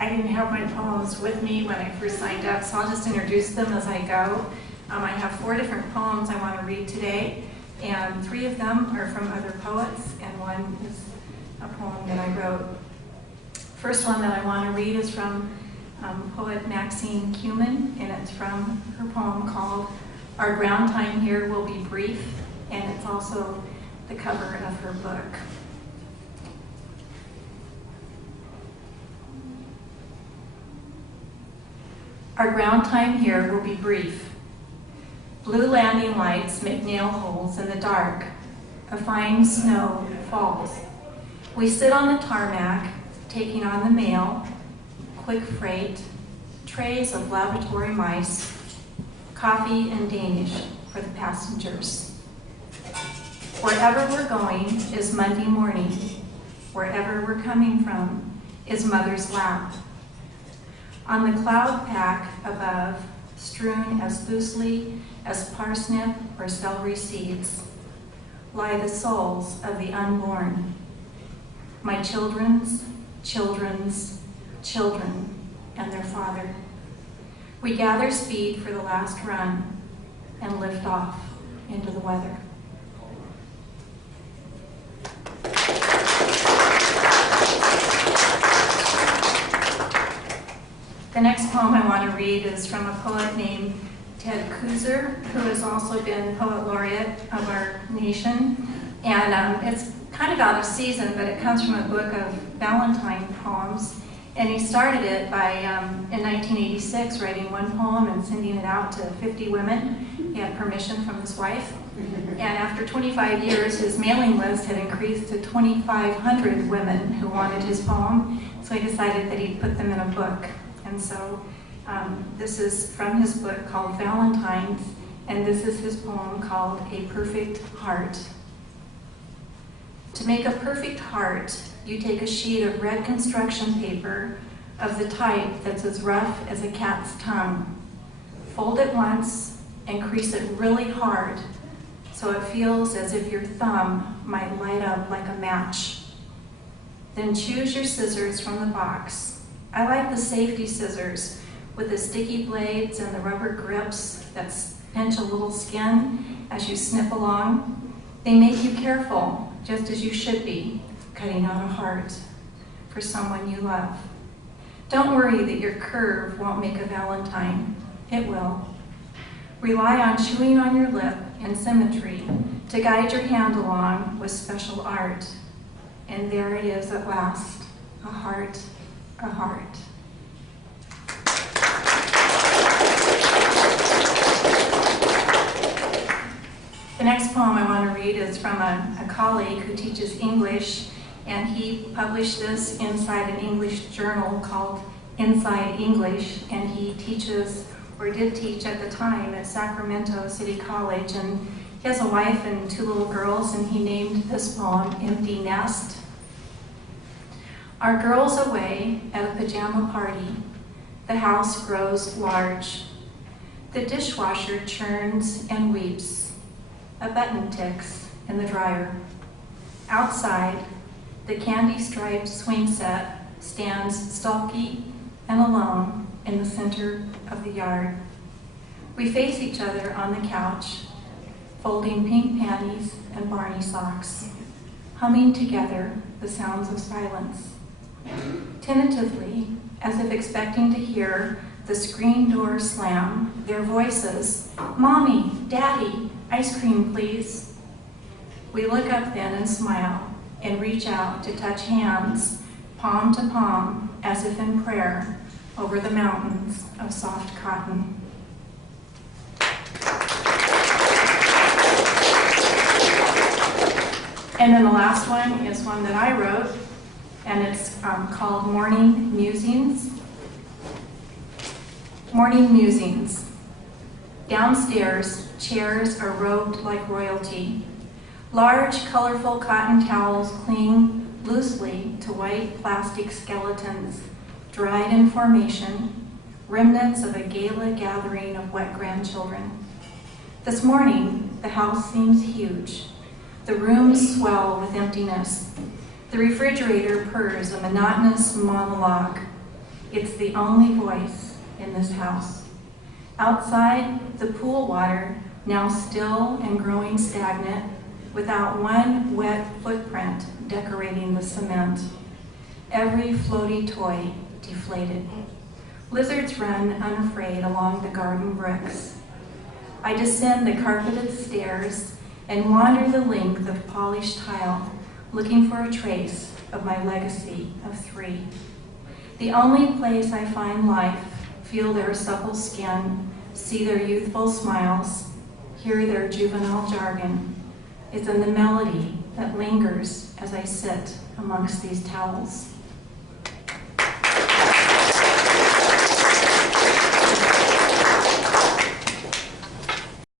I didn't have my poems with me when I first signed up, so I'll just introduce them as I go. I have 4 different poems I want to read today, and 3 of them are from other poets, and 1 is a poem that I wrote. First one that I want to read is from poet Maxine Kumin, and it's from her poem called Our Ground Time Here Will Be Brief, and it's also the cover of her book. Our ground time here will be brief. Blue landing lights make nail holes in the dark. A fine snow falls. We sit on the tarmac, taking on the mail, quick freight, trays of laboratory mice, coffee and Danish for the passengers. Wherever we're going is Monday morning. Wherever we're coming from is mother's lap. On the cloud pack above, strewn as loosely as parsnip or celery seeds, lie the souls of the unborn. My children's children's children and their father. We gather speed for the last run and lift off into the weather. The next poem I want to read is from a poet named Ted Kooser, who has also been Poet Laureate of our nation. And it's kind of out of season, but it comes from a book of Valentine poems. And he started it by, in 1986, writing 1 poem and sending it out to 50 women. He had permission from his wife. And after 25 years, his mailing list had increased to 2,500 women who wanted his poem. So he decided that he'd put them in a book. And so this is from his book called Valentine's, and this is his poem called A Perfect Heart. To make a perfect heart, you take a sheet of red construction paper of the type that's as rough as a cat's tongue. Fold it once and crease it really hard so it feels as if your thumb might light up like a match. Then choose your scissors from the box. I like the safety scissors with the sticky blades and the rubber grips that pinch a little skin as you snip along. They make you careful, just as you should be, cutting out a heart for someone you love. Don't worry that your curve won't make a valentine. It will. Rely on chewing on your lip and symmetry to guide your hand along with special art. And there it is at last, a heart. A heart. The next poem I want to read is from a colleague who teaches English, and he published this inside an English journal called Inside English, and he teaches, or did teach at the time, at Sacramento City College, and he has a wife and 2 little girls, and he named this poem Empty Nest. Our girls away at a pajama party. The house grows large. The dishwasher churns and weeps. A button ticks in the dryer. Outside, the candy-striped swing set stands sulky and alone in the center of the yard. We face each other on the couch, folding pink panties and Barney socks, humming together the sounds of silence. Tentatively, as if expecting to hear the screen door slam, their voices, "Mommy, Daddy, ice cream, please." We look up then and smile and reach out to touch hands, palm to palm, as if in prayer, over the mountains of soft cotton. And then the last one is one that I wrote, and it's called Morning Musings. Morning Musings. Downstairs, chairs are robed like royalty. Large, colorful cotton towels cling loosely to white plastic skeletons, dried in formation, remnants of a gala gathering of wet grandchildren. This morning, the house seems huge. The rooms swell with emptiness. The refrigerator purrs a monotonous monologue. It's the only voice in this house. Outside, the pool water, now still and growing stagnant, without one wet footprint decorating the cement. Every floaty toy deflated. Lizards run unafraid along the garden bricks. I descend the carpeted stairs and wander the length of polished tile, looking for a trace of my legacy of 3. The only place I find life, feel their supple skin, see their youthful smiles, hear their juvenile jargon, is in the melody that lingers as I sit amongst these towels.